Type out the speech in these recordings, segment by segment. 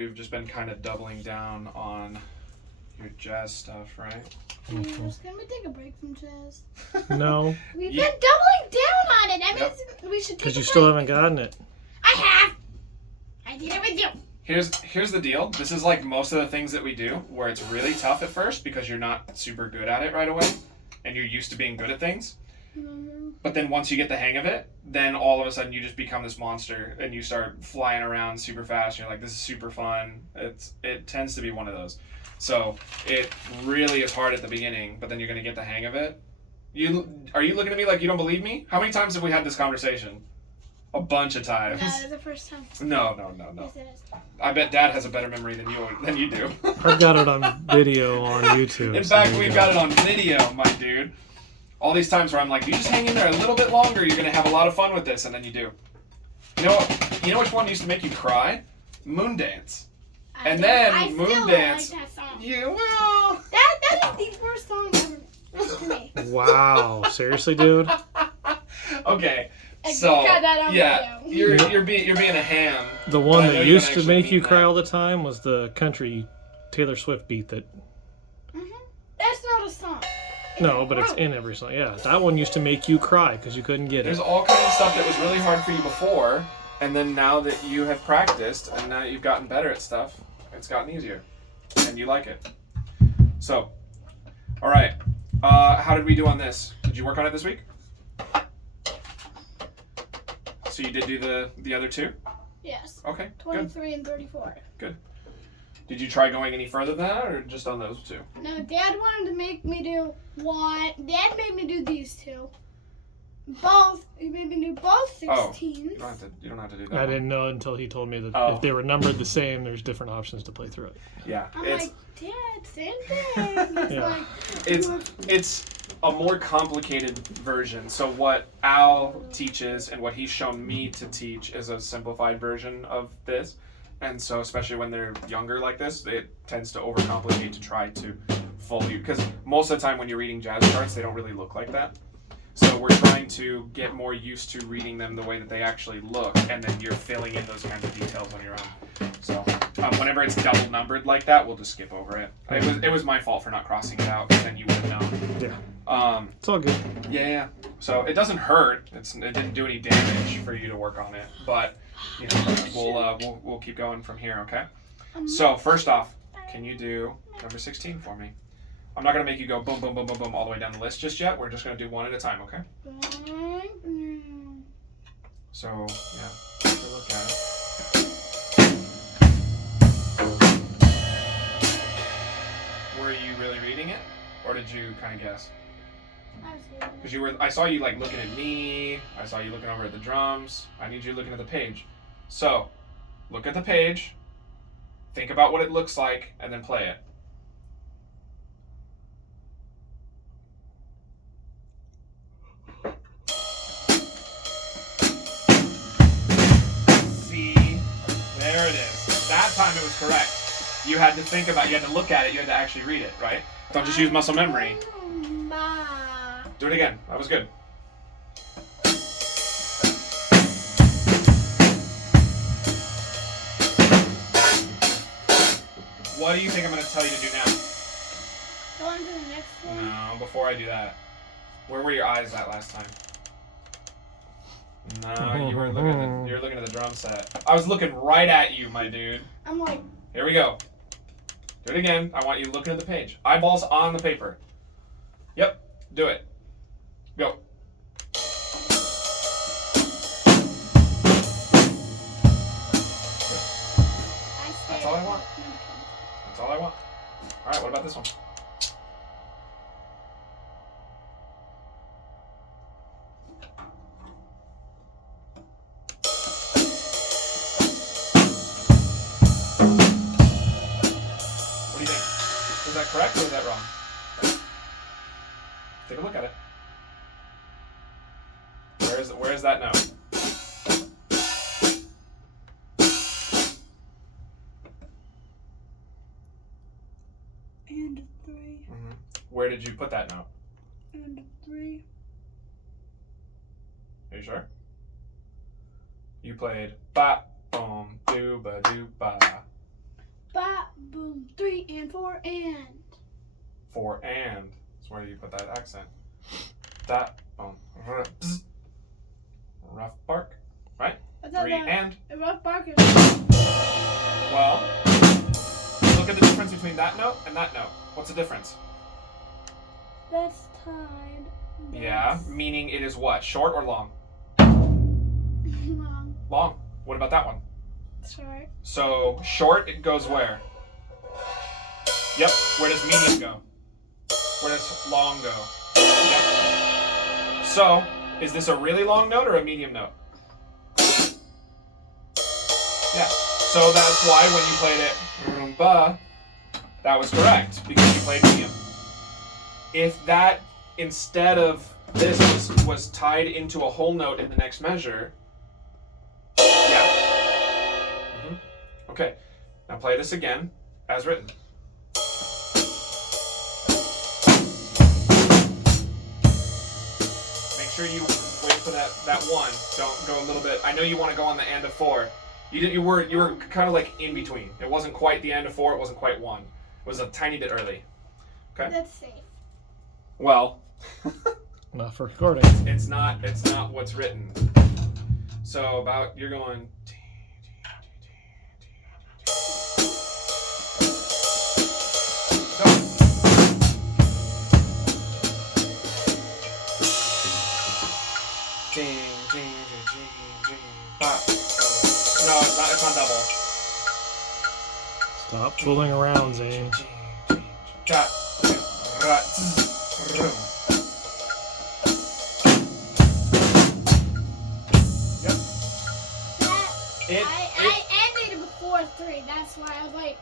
We've just been kind of doubling down on your jazz stuff, right? Can we take a break from jazz? No. We've been doubling down on it. That means we should take a break. Because you still haven't gotten it. I have. I did it with you. Here's the deal. This is like most of the things that we do, where it's really tough at first because you're not super good at it right away, and you're used to being good at things. But then once you get the hang of it, then all of a sudden you just become this monster and you start flying around super fast. You're like, this is super fun. It tends to be one of those. So it really is hard at the beginning, but then you're gonna get the hang of it. Are you looking at me like you don't believe me? How many times have we had this conversation? A bunch of times. No, it's the first time. No. Yes, it is. I bet Dad has a better memory than you do. I've got it on video on YouTube. In fact, we've got it on video, my dude. All these times where I'm like, you just hang in there a little bit longer, you're gonna have a lot of fun with this, and then you do. You know which one used to make you cry? Moondance. And then Moondance. Like that song. You will. That is the worst song ever to me. Wow. Seriously, dude? Okay. I So got that on yeah, video. you're being a ham. The one But I know that you used don't to actually make you mean cry that. all the time was the country Taylor Swift beat that. That's not a song. No, but it's in every song. Yeah, that one used to make you cry because you couldn't get it. There's all kinds of stuff that was really hard for you before, and then now that you have practiced and now you've gotten better at stuff, it's gotten easier, and you like it. So, all right. How did we do on this? Did you work on it this week? So you did do the other two? Yes. Okay, good. 23 and 34. Did you try going any further than that, or just on those two? No, Dad wanted to make me do one. Dad made me do these two. Both. He made me do both 16s. Oh, you don't have to do that. I didn't know until he told me that Oh. if they were numbered the same, there's different options to play through it. Yeah, I'm it's like, Dad, same thing. He's Yeah. like, it's a more complicated version. So what Al teaches and what he's shown me to teach is a simplified version of this. And so especially when they're younger like this, it tends to overcomplicate to try to fully, because most of the time when you're reading jazz charts, they don't really look like that. So we're trying to get more used to reading them the way that they actually look, and then you're filling in those kinds of details on your own. So whenever it's double numbered like that, we'll just skip over it. It was my fault for not crossing it out, because then you would have known. Yeah. It's all good. Yeah. So it doesn't hurt. It didn't do any damage for you to work on it, but you know, we'll keep going from here. Okay. So first off, can you do number 16 for me? I'm not gonna make you go boom, boom, boom, boom, boom all the way down the list just yet. We're just gonna do one at a time. Okay. So yeah, take a look at it. Were you really reading it, or did you kind of guess? Because I saw you like looking at me. I saw you looking over at the drums. I need you looking at the page. So, look at the page. Think about what it looks like, and then play it. See, there it is. That time it was correct. You had to think about. You had to look at it. You had to actually read it, right? Don't just use muscle memory. Do it again. That was good. What do you think I'm going to tell you to do now? Go on to the next one. No, before I do that. Where were your eyes at last time? No, you were looking at the drum set. I was looking right at you, my dude. I'm like, Here we go. Do it again. I want you looking at the page. Eyeballs on the paper. Yep. Do it. Go. That's all I want. That's all I want. All right, what about this one? What do you think? Is that correct or is that wrong? Take a look at it. Where is that note? and 3, Where did you put that note? and 3. Are you sure? You played ba boom doo ba doo ba. boom, 3 and 4 and. 4 and. That's where you put that accent. That, boom. Bzz. Rough bark, right? I thought 3 and. a rough bark is. Well, look at the difference between that note and that note. What's the difference? That's tied. Yeah, meaning it is what? Short or long? Long. Long. What about that one? Short. So short, it goes where? Yep. Where does medium go? Where does long go? Yep. So, is this a really long note or a medium note? Yeah. So that's why when you played it, rumba, that was correct because you played medium. If that instead of this was tied into a whole note in the next measure, yeah. Okay. Now play this again as written. Make sure you wait for that one. Don't go a little bit. I know you want to go on the and of 4. You were kind of like in between. It wasn't quite the and of 4. It wasn't quite 1. It was a tiny bit early. Okay. That's safe. Well, Not for recording. it's not what's written. So you're going. Done. Ding, ding, ding, ding, ding. No, it's not double. Stop fooling around, Zane. Dot, rut, rum. Yep. I ended before 3. That's why I was like.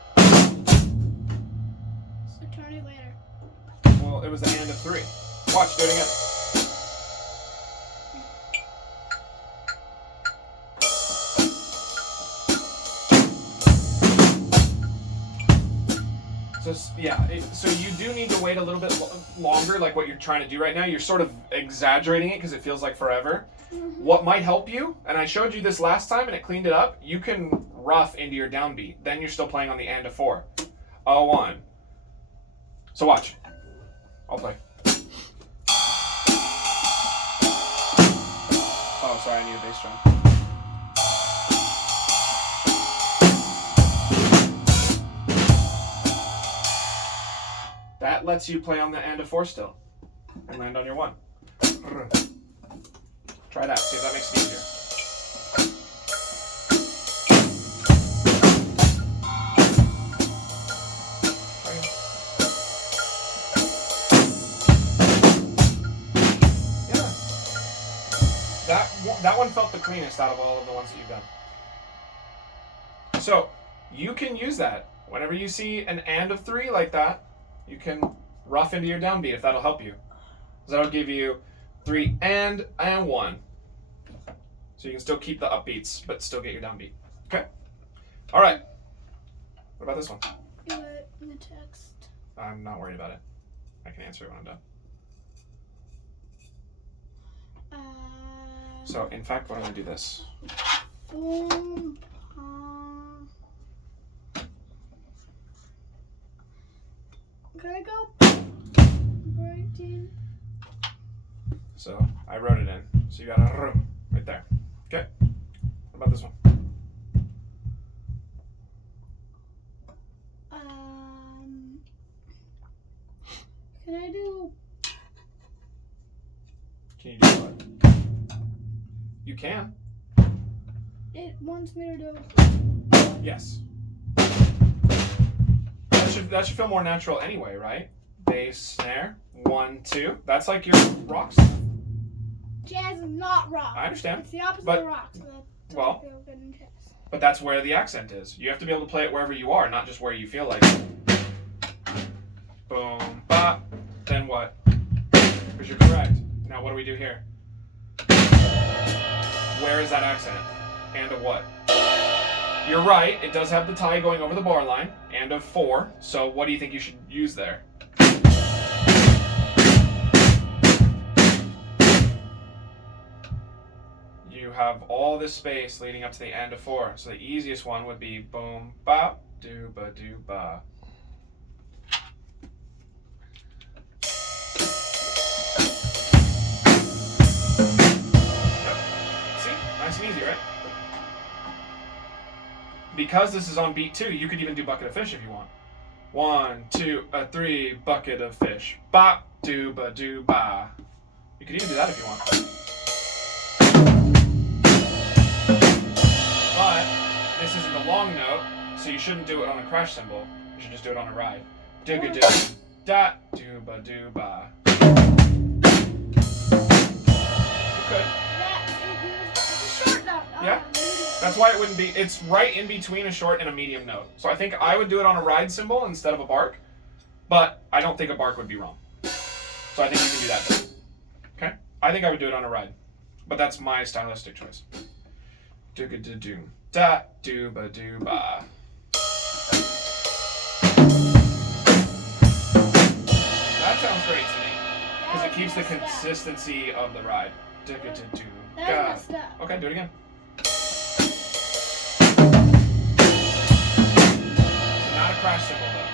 So turn it later. Well, it was the and of 3. Watch, do it again. So you do need to wait a little bit longer, like what you're trying to do right now. You're sort of exaggerating it because it feels like forever. Mm-hmm. What might help you, and I showed you this last time and it cleaned it up, you can rough into your downbeat. Then you're still playing on the and of 4. 1. So watch. I'll play. Oh, sorry, I need a bass drum. That lets you play on the and of 4 still and land on your 1. Try that, see if that makes it easier. Yeah. That one felt the cleanest out of all of the ones that you've done. So, you can use that. Whenever you see an and of 3 like that, you can rough into your downbeat if that'll help you. So that'll give you 3 and 1. So you can still keep the upbeats, but still get your downbeat. Okay? All right. What about this one? Do it in the text. I'm not worried about it. I can answer it when I'm done. So, in fact, why don't I do this? Boom. Can I go right in? So, I wrote it in. So you got a room right there. Okay? What about this one? Can I do? Can you do what? You can. It wants me to do. Yes. That should feel more natural anyway, right? Bass, snare, 1, 2. That's like your rock stuff. Jazz is not rock. I understand. It's the opposite But- of rock. So that's well- why I feel good in jazz. But that's where the accent is. You have to be able to play it wherever you are, not just where you feel like it. Boom, bop. Then what? Because you're correct. Now what do we do here? Where is that accent? And of what? You're right, it does have the tie going over the bar line, and of 4. So what do you think you should use there? You have all this space leading up to the end of 4. So the easiest one would be boom, bop, do ba do ba. Easy, right? Because this is on beat 2, you could even do bucket of fish if you want. 1, 2, 3, bucket of fish. Ba, do, ba, do, ba. You could even do that if you want. But this isn't a long note, so you shouldn't do it on a crash cymbal. You should just do it on a ride. Do, ga, do, da, do, ba, do, ba. You could. It's a short note. Yeah. That's why it wouldn't be. It's right in between a short and a medium note. So I think I would do it on a ride cymbal instead of a bark, but I don't think a bark would be wrong. So I think you can do that too. Okay? I think I would do it on a ride, but that's my stylistic choice. Do ga do do da do ba do ba. That sounds great to me because it keeps the consistency of the ride. Do ga do do ga. That's messed up. Okay, do it again. Not a crash cymbal though.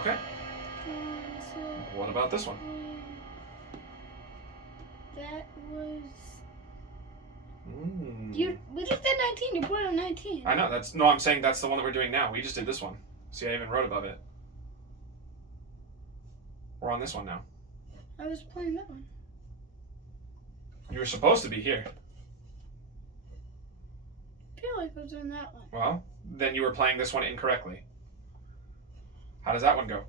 Okay. What about this one? That was. Mm. We just did 19. You put it on 19. I know no. I'm saying that's the one that we're doing now. We just did this one. See, I even wrote above it. We're on this one now. I was playing that one. You were supposed to be here. I feel like I was doing that one. Well, then you were playing this one incorrectly. How does that one go?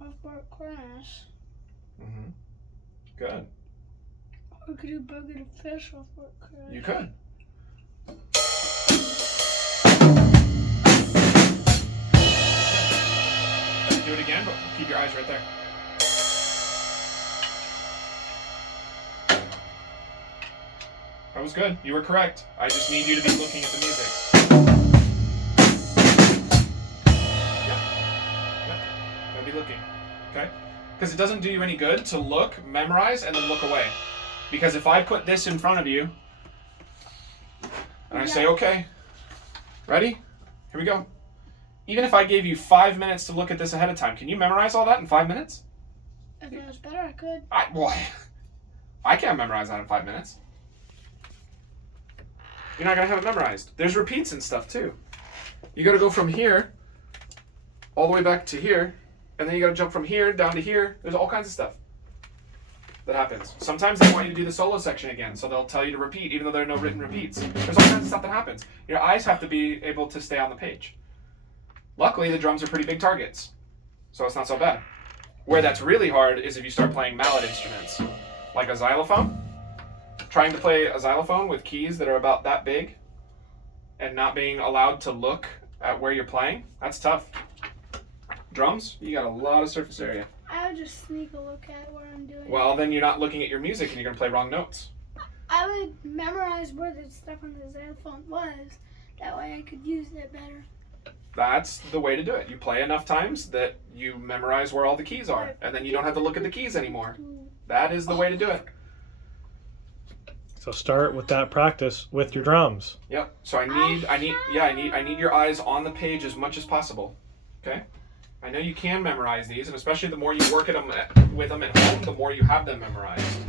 Off-bar crash. Mm-hmm. Good. Or could do bucket of fish off-bar crash. You could. Do it again, but keep your eyes right there. That was good. You were correct. I just need you to be looking at the music. Yep. Gotta be looking. Okay? Because it doesn't do you any good to look, memorize, and then look away. Because if I put this in front of you, and I say, okay, ready? Here we go. Even if I gave you 5 minutes to look at this ahead of time, can you memorize all that in 5 minutes? If it was better, I could. I can't memorize that in 5 minutes. You're not going to have it memorized. There's repeats and stuff too. You got to go from here all the way back to here, and then you got to jump from here down to here. There's all kinds of stuff that happens. Sometimes they want you to do the solo section again, so they'll tell you to repeat even though there are no written repeats. There's all kinds of stuff that happens. Your eyes have to be able to stay on the page. Luckily, the drums are pretty big targets, so it's not so bad. Where that's really hard is if you start playing mallet instruments, like a xylophone. Trying to play a xylophone with keys that are about that big and not being allowed to look at where you're playing, that's tough. Drums, you got a lot of surface area. I would just sneak a look at what I'm doing. Well, then you're not looking at your music and you're going to play wrong notes. I would memorize where the stuff on the xylophone was. That way I could use it better. That's the way to do it. You play enough times that you memorize where all the keys are, and then you don't have to look at the keys anymore. That is the way to do it. So start with that practice with your drums. Yep. So I need your eyes on the page as much as possible. Okay? I know you can memorize these, and especially the more you work at them with them at home, the more you have them memorized.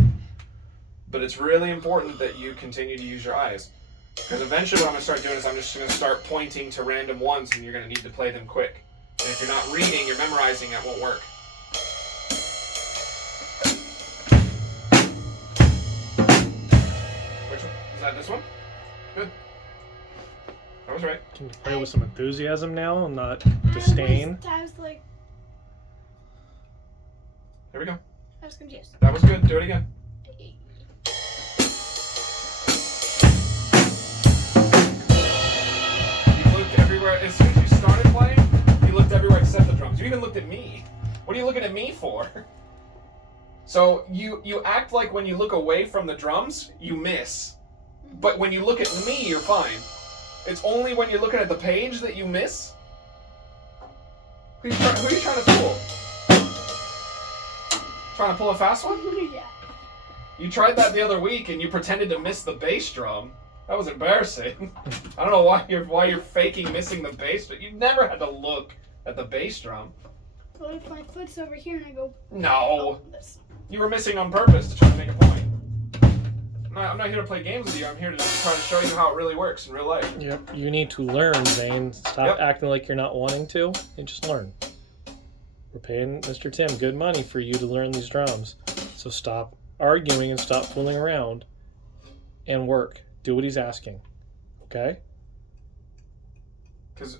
But it's really important that you continue to use your eyes. Because eventually what I'm going to start doing is I'm just going to start pointing to random ones, and you're going to need to play them quick. And if you're not reading, you're memorizing, that won't work. Which one? Is that this one? Good. That was right. Can you play with some enthusiasm now and not disdain? I was like, Here we go. I was confused. That was good. Do it again. You looked everywhere. As soon as you started playing, you looked everywhere except the drums. You even looked at me. What are you looking at me for? So you act like when you look away from the drums, you miss. But when you look at me, you're fine. It's only when you're looking at the page that you miss. Who are you trying to fool? Trying to pull a fast one? Yeah. You tried that the other week and you pretended to miss the bass drum. That was embarrassing. I don't know why you're faking missing the bass drum. You never had to look at the bass drum. What if my foot's over here and I go, No. oh, this? You were missing on purpose to try to make a point. I'm not here to play games with you. I'm here to try to show you how it really works in real life. Yep. You need to learn, Zane. Stop Yep. acting like you're not wanting to, and just learn. We're paying Mr. Tim good money for you to learn these drums. So stop arguing and stop fooling around and work. Do what he's asking. Okay? Because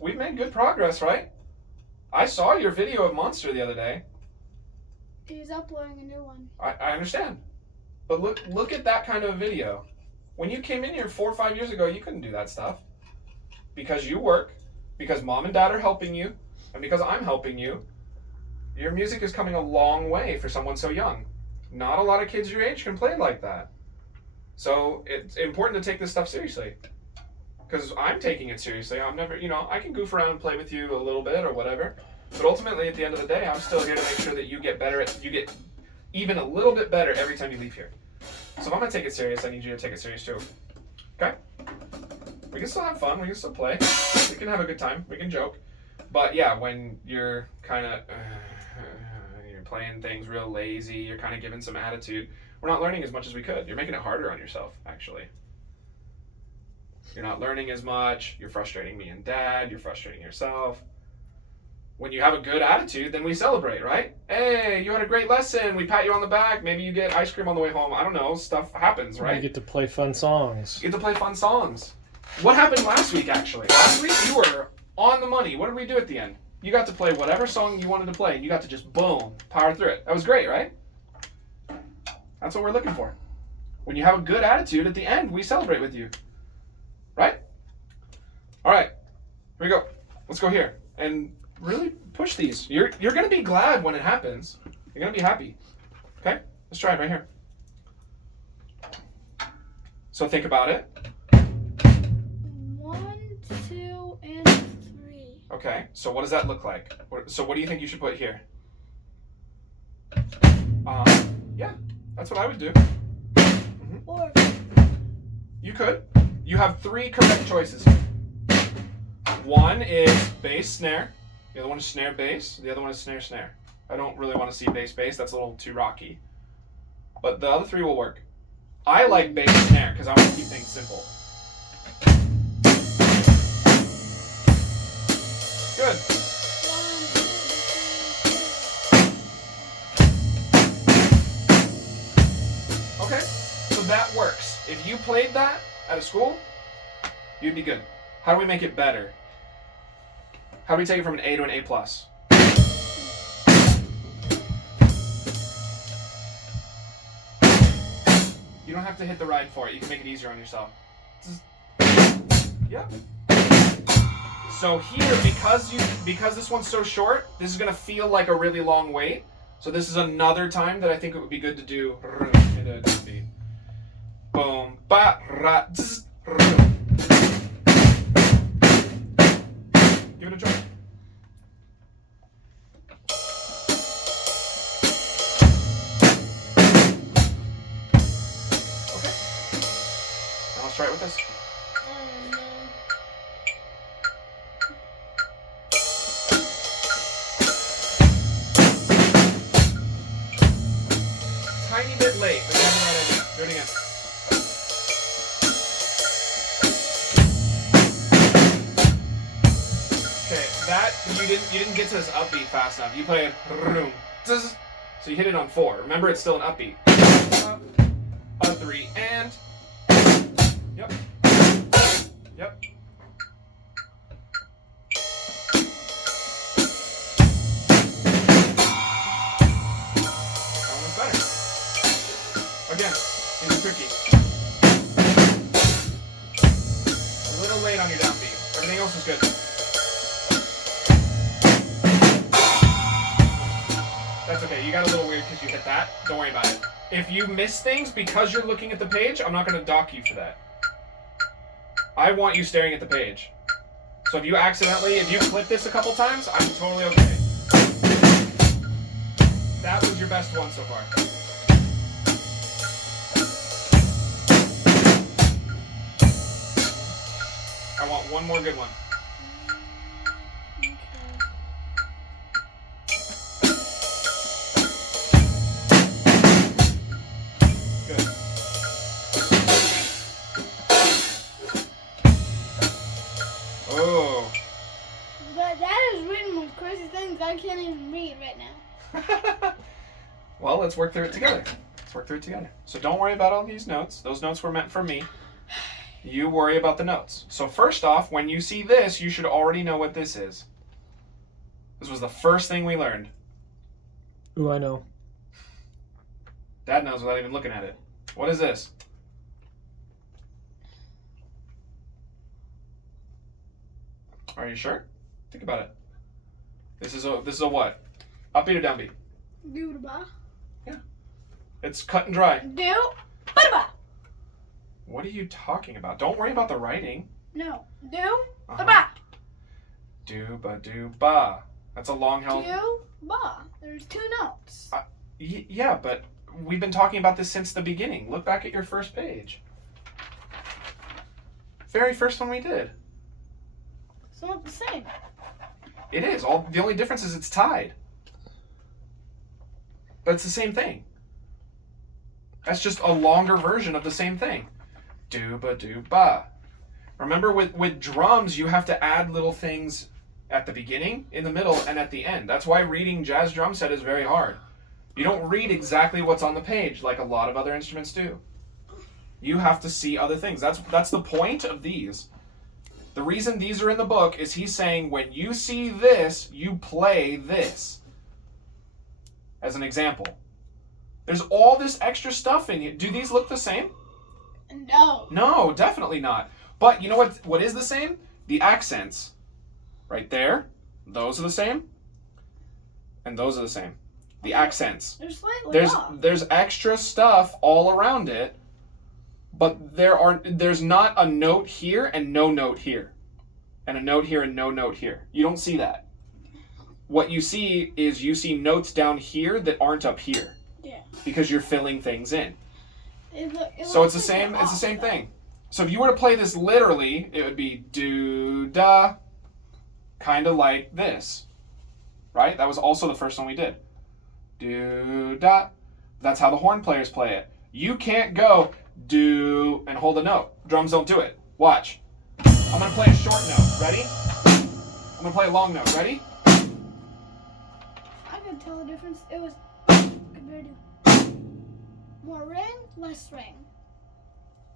we've made good progress, right? I saw your video of Monster the other day. He's uploading a new one. I understand. But look at that kind of a video. When you came in here 4 or 5 years ago, you couldn't do that stuff. Because you work, because mom and dad are helping you, and because I'm helping you, your music is coming a long way for someone so young. Not a lot of kids your age can play like that. So it's important to take this stuff seriously. Because I'm taking it seriously. I'm never, I can goof around and play with you a little bit or whatever. But ultimately, at the end of the day, I'm still here to make sure that you get better, you get even a little bit better every time you leave here. So if I'm going to take it serious, I need you to take it serious too. Okay? We can still have fun. We can still play. We can have a good time. We can joke. But yeah, when you're kind of, you're playing things real lazy, you're kind of giving some attitude, we're not learning as much as we could. You're making it harder on yourself, actually. You're not learning as much. You're frustrating me and dad. You're frustrating yourself. When you have a good attitude, then we celebrate, right? Hey, you had a great lesson. We pat you on the back. Maybe you get ice cream on the way home. I don't know. Stuff happens, right? You get to play fun songs. You get to play fun songs. What happened last week, actually? Last week, you were on the money. What did we do at the end? You got to play whatever song you wanted to play, and you got to just, boom, power through it. That was great, right? That's what we're looking for. When you have a good attitude, at the end, we celebrate with you. Right? All right. Here we go. Let's go here. And really push these. You're going to be glad when it happens. You're going to be happy. Okay? Let's try it right here. So think about it. 1, 2, and 3. Okay. So what does that look like? So what do you think you should put here? Yeah. That's what I would do. Or You could. You have 3 correct choices here. One is bass, snare. The other one is snare, bass. The other one is snare, snare. I don't really want to see bass, bass. That's a little too rocky. But the other 3 will work. I like bass, snare because I want to keep things simple. Good. 1, 2, 3. Okay. So that works. If you played that at a school, you'd be good. How do we make it better? How do we take it from an A to an A+? You don't have to hit the ride for it. You can make it easier on yourself. Yep. So here, because this one's so short, this is gonna feel like a really long wait. So this is another time that I think it would be good to do into a down beat. Boom, ba, ra, zzz, give it a try. Okay. Now let's try it with this. Oh no. Tiny bit late, but you have the right idea. Do it again. Okay, that you didn't get to this upbeat fast enough. You play it, so you hit it on 4. Remember, it's still an upbeat. A 3 and yep. Yep. That one was better. Again, these are tricky. A little late on your downbeat. Everything else is good. That's okay. You got a little weird because you hit that. Don't worry about it. If you miss things because you're looking at the page, I'm not going to dock you for that. I want you staring at the page. So if you clip this a couple times, I'm totally okay. That was your best one so far. I want one more good one. Okay. let's work through it together. So don't worry about all these notes. Those notes were meant for me. You worry about the notes. So first off, when you see this, you should already know what this is. This was the first thing we learned. Ooh, I know. Dad knows without even looking at it. What is this? Are you sure? Think about it. This is a what? Upbeat or downbeat? Do-ba. It's cut and dry. Do-ba. What are you talking about? Don't worry about the writing. No. Do-ba. Do-ba-do-ba. That's a long held. Do-ba. There's 2 notes. Yeah, but we've been talking about this since the beginning. Look back at your first page. Very first one we did. It's not the same. It is. The only difference is it's tied. But it's the same thing. That's just a longer version of the same thing. Do-ba-do-ba. Remember, with drums, you have to add little things at the beginning, in the middle, and at the end. That's why reading jazz drum set is very hard. You don't read exactly what's on the page like a lot of other instruments do. You have to see other things. That's the point of these. The reason these are in the book is he's saying when you see this, you play this. As an example. There's all this extra stuff in here. Do these look the same? No. No, definitely not. But you know what is the same? The accents. Right there. Those are the same. And those are the same. The accents. They're slightly off. There's extra stuff all around it, but there's not a note here and no note here. And a note here and no note here. You don't see that. What you see is notes down here that aren't up here. Yeah. Because you're filling things in. So looks it's the like same. they're It's the off, same though. thing. So if you were to play this literally, it would be do da, kind of like this, right? That was also the first one we did. Do da. That's how the horn players play it. You can't go do and hold a note. Drums don't do it. Watch. I'm gonna play a short note. Ready? I'm gonna play a long note. Ready? I can tell the difference. It was compared to more ring, less ring.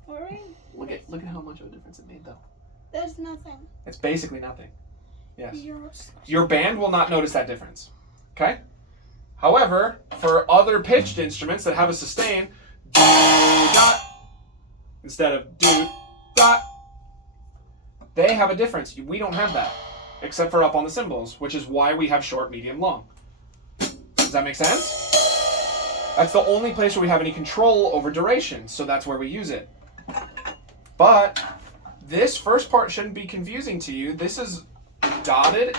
More ring. Look at how much of a difference it made, though. There's nothing. It's basically nothing. Yes. Yours. Your band will not notice that difference. Okay? However, for other pitched instruments that have a sustain, do dot instead of do dot, they have a difference. We don't have that, except for up on the cymbals, which is why we have short, medium, long. Does that make sense? That's the only place where we have any control over duration, so that's where we use it. But this first part shouldn't be confusing to you. This is dotted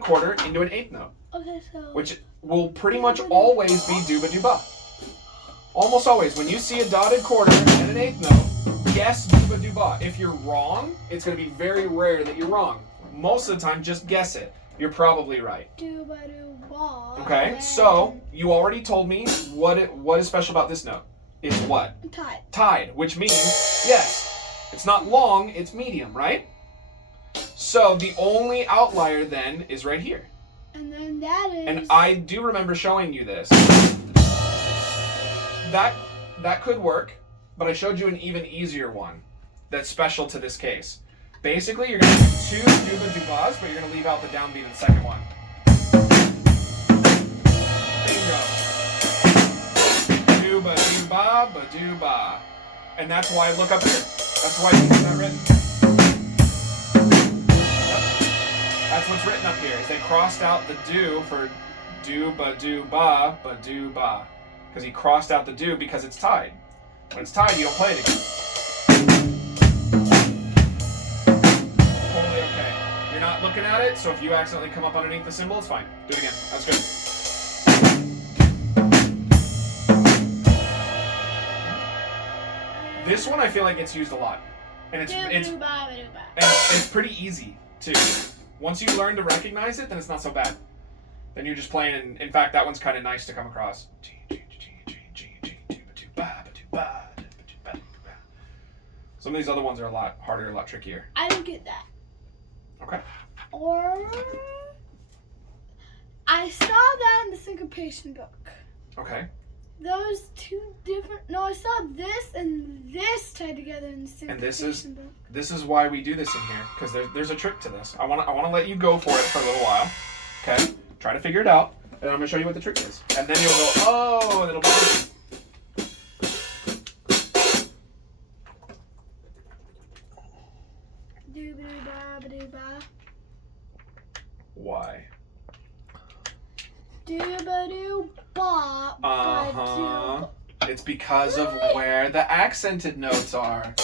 quarter into an eighth note, Okay, so. which will pretty much always be do-ba-do-ba. Almost always. When you see a dotted quarter and an eighth note, guess do-ba-do-ba. If you're wrong, it's going to be very rare that you're wrong. Most of the time, just guess it. You're probably right. Do-ba-do-ba. Okay, so you already told me what is special about this note. Is what? Tied. Tied, which means, yes, it's not long, it's medium, right? So the only outlier then is right here. And then that is. And I do remember showing you this. That could work, but I showed you an even easier one that's special to this case. Basically, you're going to do 2 do-ba-do-bas, but you're going to leave out the downbeat in the second one. Bingo. Do-ba-do-ba, ba-do-ba. And that's why, look up here. That's why you see that written. Yep. That's what's written up here, is they crossed out the do for do-ba-do-ba, ba-do-ba. Because he crossed out the do because it's tied. When it's tied, you don't play it again. Totally okay. You're not looking at it, so if you accidentally come up underneath the cymbal, it's fine. Do it again. That's good. This one I feel like it's used a lot. And it's pretty easy, too. Once you learn to recognize it, then it's not so bad. Then you're just playing, and in fact, that one's kind of nice to come across. Some of these other ones are a lot harder, a lot trickier. I don't get that. Okay. Or. I saw that in the syncopation book. Okay. those two different. No, I saw this and this tied together in the And this is- simplification book. This is why we do this in here, because there's a trick to this. I want to let you go for it for a little while. Okay? Try to figure it out, and I'm going to show you what the trick is. And then you'll go, oh, and it'll be... Doo-ba-doo-ba-ba-doo-ba. Why? Doo-ba-doo-ba. Uh-huh. It's because of where the accented notes are.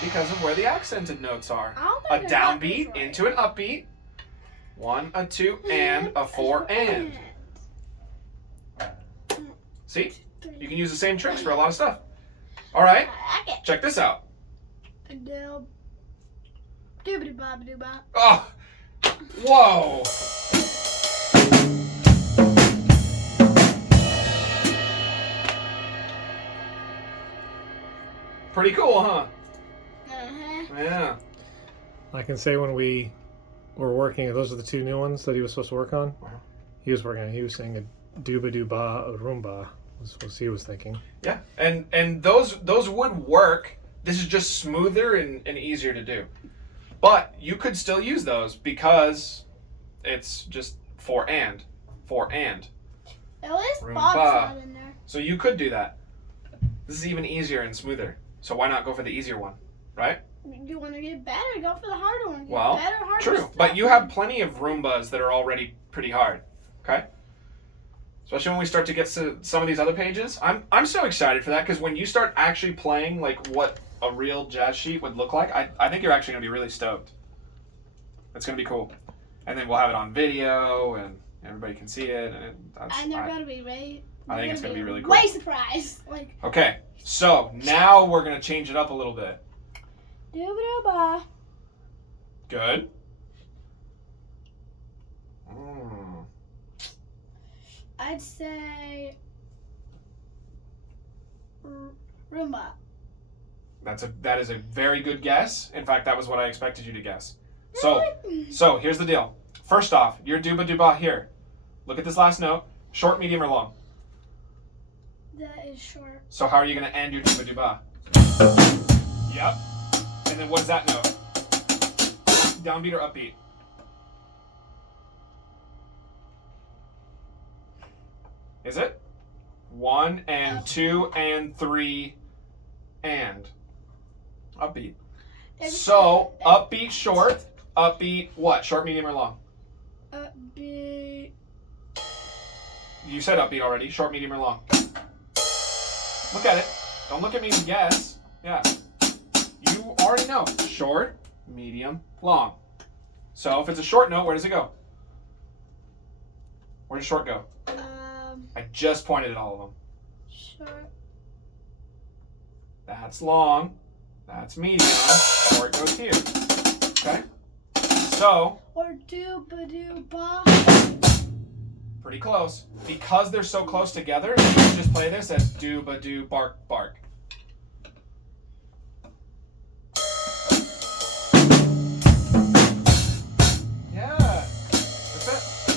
Because of where the accented notes are. I don't A think I got this downbeat right. into an upbeat. 1, a 2, and a 4, and. See? You can use the same tricks for a lot of stuff. All right, Okay. check this out. Doo-ba-doo-ba-ba-doo-ba. Oh, whoa. Pretty cool, huh? Uh-huh. Yeah. I can say when we were working, those are the two new ones that he was supposed to work on. Wow. He was working on. He was saying a dooba-doo-ba, a roomba was what he was thinking. Yeah, and those would work. This is just smoother and easier to do. But you could still use those because it's just 4 and. 4 and. At least Roomba. Bob's not in there. So you could do that. This is even easier and smoother. So why not go for the easier one, right? You want to get better, go for the harder one. Get Well, better, harder True, stuff. but you have plenty of Roombas that are already pretty hard, okay? Especially when we start to get to some of these other pages. I'm so excited for that because when you start actually playing like what a real jazz sheet would look like, I think you're actually going to be really stoked. It's going to be cool. And then we'll have it on video and everybody can see it. And they're gonna be way. I think it's they're gonna be really cool. Way surprised. Like Okay, so now we're going to change it up a little bit. doo-ba-doo-ba. Good. Mm. I'd say Roomba. That is a very good guess. In fact, that was what I expected you to guess. So here's the deal. First off, your dooba dooba here. Look at this last note. Short, medium, or long. That is short. So how are you going to end your dooba dooba? Yep. And then what is that note? Downbeat or upbeat? Is it? 1 and 2 and 3 and upbeat. So upbeat short, upbeat what? Short, medium, or long? Upbeat. You said upbeat already. Short, medium, or long? Look at it. Don't look at me and guess. Yeah. You already know. Short, medium, long. So if it's a short note, where does it go? Where does short go? I just pointed at all of them. Short. That's long. That's medium. Short goes here. Okay? So, Or doo-ba-doo-ba. pretty close. Because they're so close together, you can just play this as do-ba-do, bark, bark. Yeah. That's it.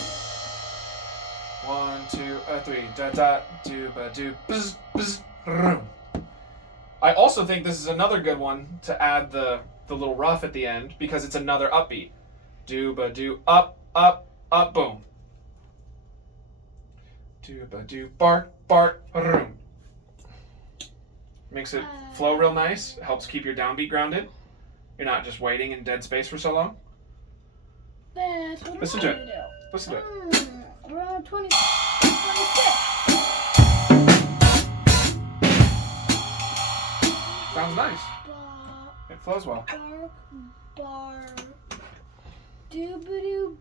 1, 2, 3, da da, do-ba-do, bzz, bzz, rum. I also think this is another good one to add the little rough at the end because it's another upbeat. Do-ba-do, up, up, up, boom. Do-ba-do, bark, bark, room. Makes it flow real nice. Helps keep your downbeat grounded. You're not just waiting in dead space for so long. That's what Listen I'm to gonna do. Listen to it. We're on 26. Sounds nice. Ba- It flows well. Bark, bark. Doo-ba-doo.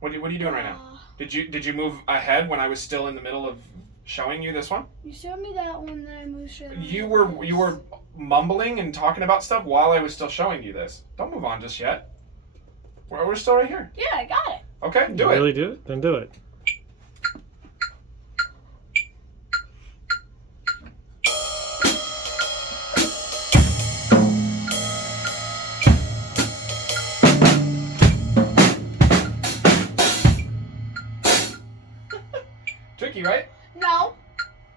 What are you doing right now? Did you move ahead when I was still in the middle of showing you this one? You showed me that one, then I moved straight on. You were mumbling and talking about stuff while I was still showing you this. Don't move on just yet. We're still right here. Yeah, I got it. Okay, do You it. really do it? Then do it. Tricky, right? No.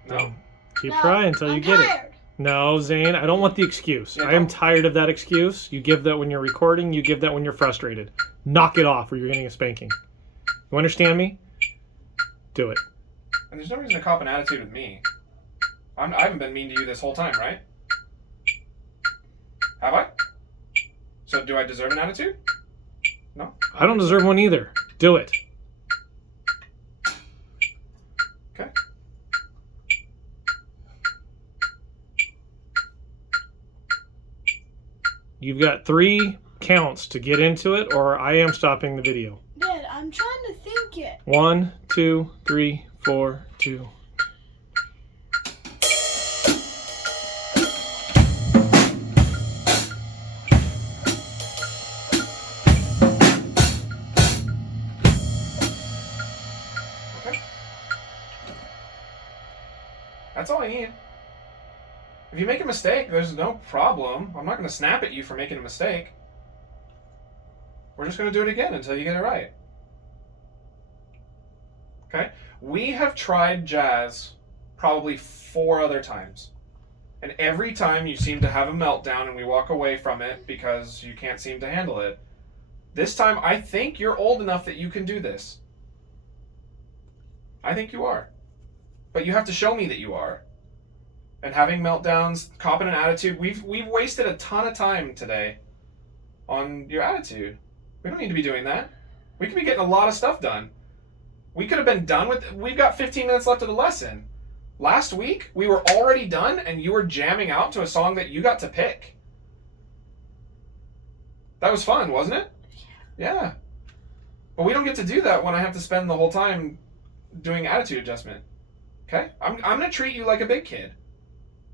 No. Keep No, trying until you I'm get it. tired. No, Zane, I don't want the excuse. Yeah, I am don't. tired of that excuse. You give that when you're recording. You give that when you're frustrated. Knock it off or you're getting a spanking. You understand me? Do it. And there's no reason to cop an attitude with me. I haven't been mean to you this whole time, right? Have I? So do I deserve an attitude? No? I don't deserve one either. Do it. Okay. You've got 3 counts to get into it, or I am stopping the video. Dad, I'm trying to think it. 1, 2, 3, 4, 2. Okay. That's all I need. If you make a mistake, there's no problem. I'm not going to snap at you for making a mistake. We're just going to do it again until you get it right. Okay? We have tried jazz probably 4 other times. And every time you seem to have a meltdown and we walk away from it because you can't seem to handle it. This time, I think you're old enough that you can do this. I think you are. But you have to show me that you are. And having meltdowns, copping an attitude, we've wasted a ton of time today on your attitude. We don't need to be doing that. We could be getting a lot of stuff done. We could have been done with, we've got 15 minutes left of the lesson. Last week, we were already done and you were jamming out to a song that you got to pick. That was fun, wasn't it? Yeah. But we don't get to do that when I have to spend the whole time doing attitude adjustment. Okay? I'm going to treat you like a big kid.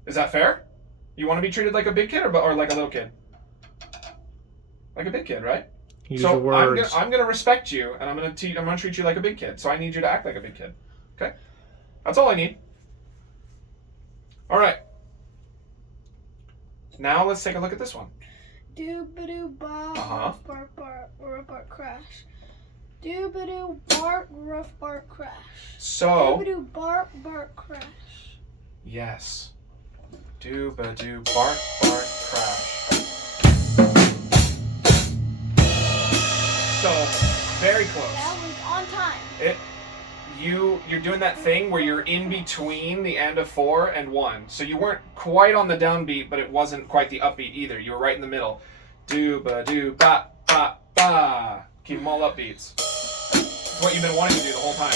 Is that fair? You want to be treated like a big kid or like a little kid? Like a big kid, right? Use your words. I'm gonna respect you, and I'm gonna treat you like a big kid. So I need you to act like a big kid. Okay, that's all I need. All right. Now let's take a look at this one. Doo-ba-doo bark, Uh-huh. bark, bark, rough bark crash. Doo-ba-doo bark, rough bark crash. So Doo-ba-doo bark, bark crash. yes, do-ba-do, bark, bark, crash. So very close. That was on time. You're doing that thing where you're in between the end of 4 and 1. So you weren't quite on the downbeat, but it wasn't quite the upbeat either. You were right in the middle. Do ba do ba ba ba. Keep them all upbeats. It's what you've been wanting to do the whole time.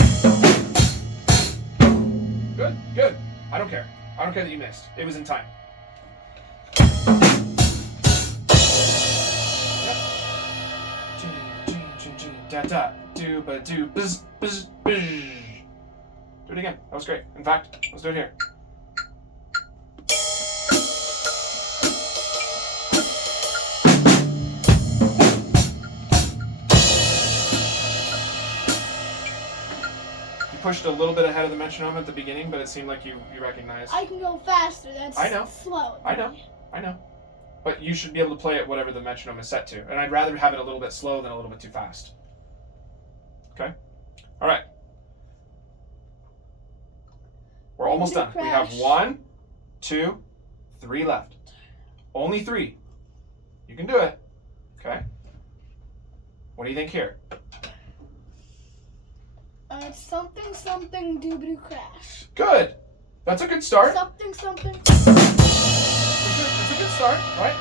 Good, good. I don't care. I don't care that you missed. It was in time. Da da do ba do buzz buzz buzz. Do it again. That was great. In fact, let's do it here. You pushed a little bit ahead of the metronome at the beginning, but it seemed like you recognized. I can go faster. That's I know. slow. I know. But you should be able to play it whatever the metronome is set to. And I'd rather have it a little bit slow than a little bit too fast. Okay? All right. We're almost done. We have 1, 2, 3 left. Only 3. You can do it. Okay? What do you think here? Something, something, doo-ba-doo crash. Good. That's a good start. Something, something. That's a good start, right?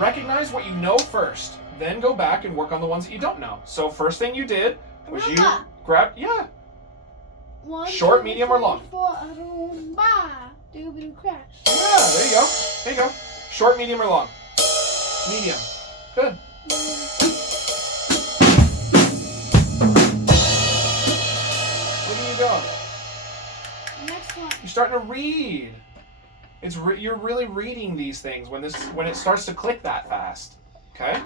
Recognize what you know first. Then go back and work on the ones that you don't know. So first thing you did was you Rumba. grabbed, yeah. 1, Short, 2, medium, or 3, long? 4, rumba. Doo-ba-doo crash. Yeah, there you go. There you go. Short, medium, or long? Medium. Good. Where do you go? Next one. You're starting to read. You're really reading these things when it starts to click that fast. Okay?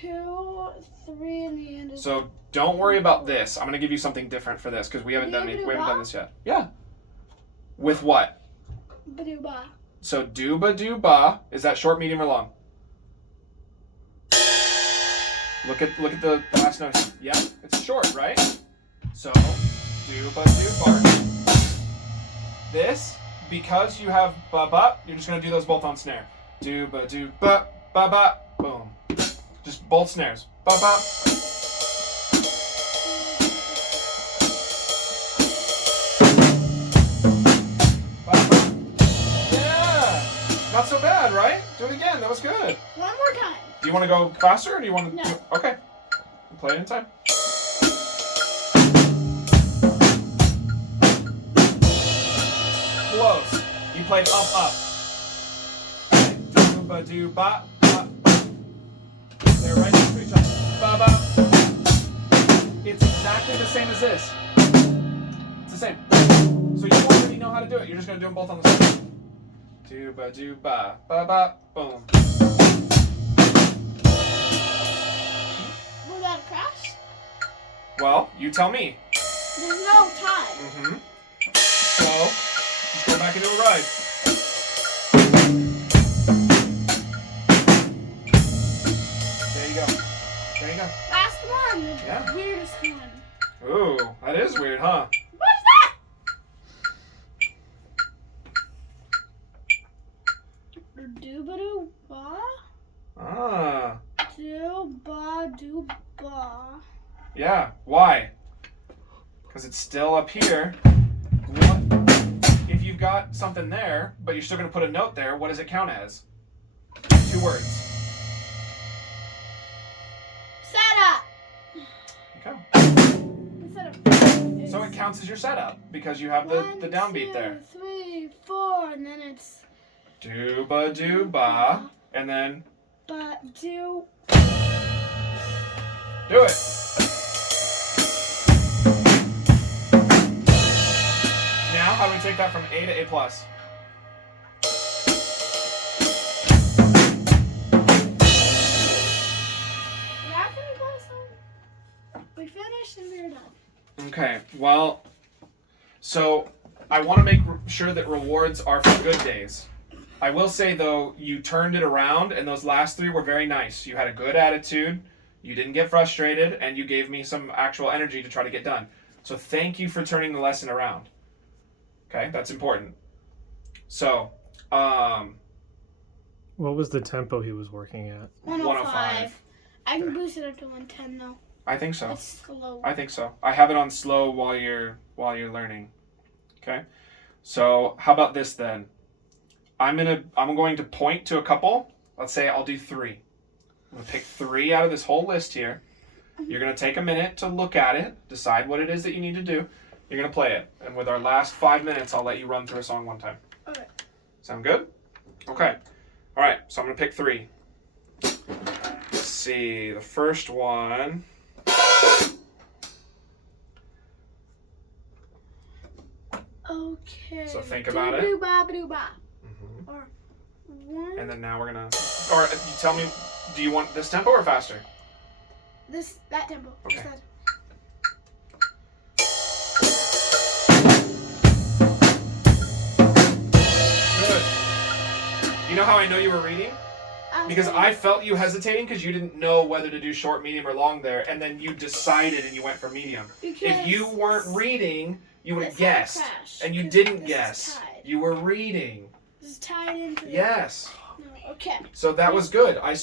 2, 3 in the end. So don't worry about this. I'm gonna give you something different for this because we haven't done this yet. Yeah. With what? Ba-doo-ba. So do ba. Is that short, medium, or long? Look at the last note. Yeah, it's short, right? So, do ba do bark. This, because you have ba ba, you're just gonna do those both on snare. Do ba ba, boom. Just both snares. Ba ba. Ba ba. Yeah, not so bad, right? Do it again. That was good. One more time. Do you want to go faster, or do you want to? No. Okay. Play it in time. Close. You played up. Do ba do ba ba. They're right next to each other. Ba ba. It's exactly the same as this. It's the same. So you already know how to do it. You're just gonna do them both on the same. Do ba ba ba. Boom. Was that a crash? Well, you tell me. There's no time. Mm-hmm. So, let's go back into a ride. There you go. There you go. Last one. The Yeah. weirdest one. Ooh, that is weird, huh? What's that? Doo-ba-doo-ba. Ah, Do-ba-doo-ba. yeah. Why? Because it's still up here. What? If you've got something there, but you're still going to put a note there, what does it count as? 2 words. Setup. Okay. Setup. So it counts as your setup because you have the downbeat there. 1, 2, 3, 4, and then it's Do ba do ba, and then do. do it. Now, how do we take that from A to A+? Now can we play some? We finished and we're done. Okay, well, so I want to make sure that rewards are for good days. I will say, though, you turned it around, and those last 3 were very nice. You had a good attitude, you didn't get frustrated, and you gave me some actual energy to try to get done. So thank you for turning the lesson around. Okay, that's important. So, What was the tempo he was working at? 105. I can boost it up to 110 though. I think so. It's slow. I think so. I have it on slow while you're learning. Okay? So, how about this then? I'm going to point to a couple. Let's say I'll do 3. I'm going to pick 3 out of this whole list here. You're going to take a minute to look at it, decide what it is that you need to do. You're going to play it. And with our last 5 minutes, I'll let you run through a song one time. Okay. Sound good? Okay. All right. So I'm going to pick 3. Let's see. The first one. Okay. So think about it. Doo-ba-doo-ba. Mm-hmm. Or 1. And then now we're going to... Or you tell me, do you want this tempo or faster? That tempo. Okay. Just that. Good. You know how I know you were reading? Because I felt you hesitating because you didn't know whether to do short, medium, or long there, and then you decided and you went for medium. If you weren't reading, you would have guessed. And you didn't guess. You were reading. This is tied into Yes. No, okay. So that was good. I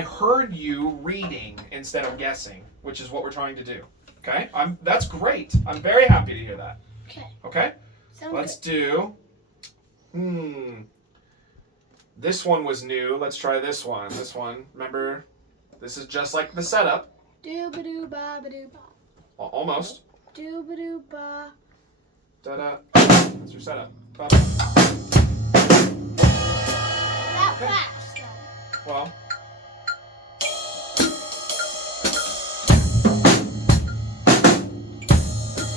heard you reading instead of guessing, which is what we're trying to do. Okay? That's great. I'm very happy to hear that. Okay. Okay? Sounds Let's good. do... This one was new. Let's try this one. This one, remember, this is just like the setup. Doo-ba-doo-ba-ba-doo-ba. Almost. Doo-ba-doo-ba. Da-da. That's your setup. Ba-ba. That Okay. fast though. Well.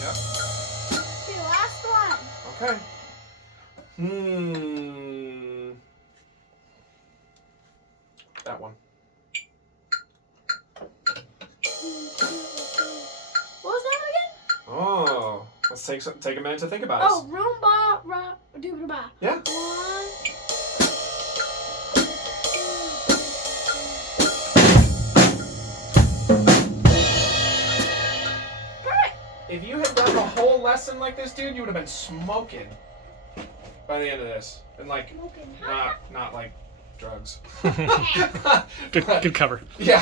Yep. Okay, last one. Okay. That one. What was that again? Oh. Let's take a minute to think about it. Oh, Roomba, doo-ba-doo-ba. Yeah. 1, 2, 3, 4. If you had done the whole lesson like this, dude, you would have been smoking by the end of this. And like, Smoking. not like drugs. Good cover. Yeah.